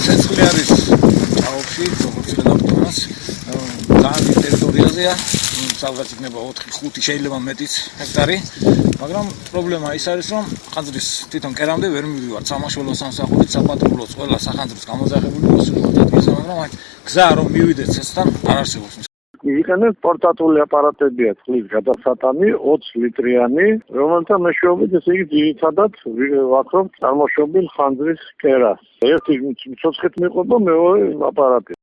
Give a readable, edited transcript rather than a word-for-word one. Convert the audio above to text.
ცეცხლი არის ჭაობში, როგორც ხედავთ თუნდაც, ძალიან დიდ ტერიტორიაზეა, სადღაც იქნება 4-5 შეიძლება მეტიც ჰექტარი, მაგრამ პრობლემა ის არის, რომ ხანძრის თვითონ კერამდე ვერ მივდივართ სამაშველო სამსახურით, საპატრულოც ყველა სახანძრს გამოძახებული მოსულობთ ადგილზე, მაგრამ აი გზა რომ მივიდეთ ცეცხლთან არ არსებობს. იყენებს პორტატული აპარატებია წყლის გადასატანი 20 ლიტრიანი, რომელთა მეშვეობით ესე იგი ძირითადად ვაქრობთ წარმოშობილ ხანძრის კერას. ერთი მიცოცხლით მიყვება, მეორე აპარატი.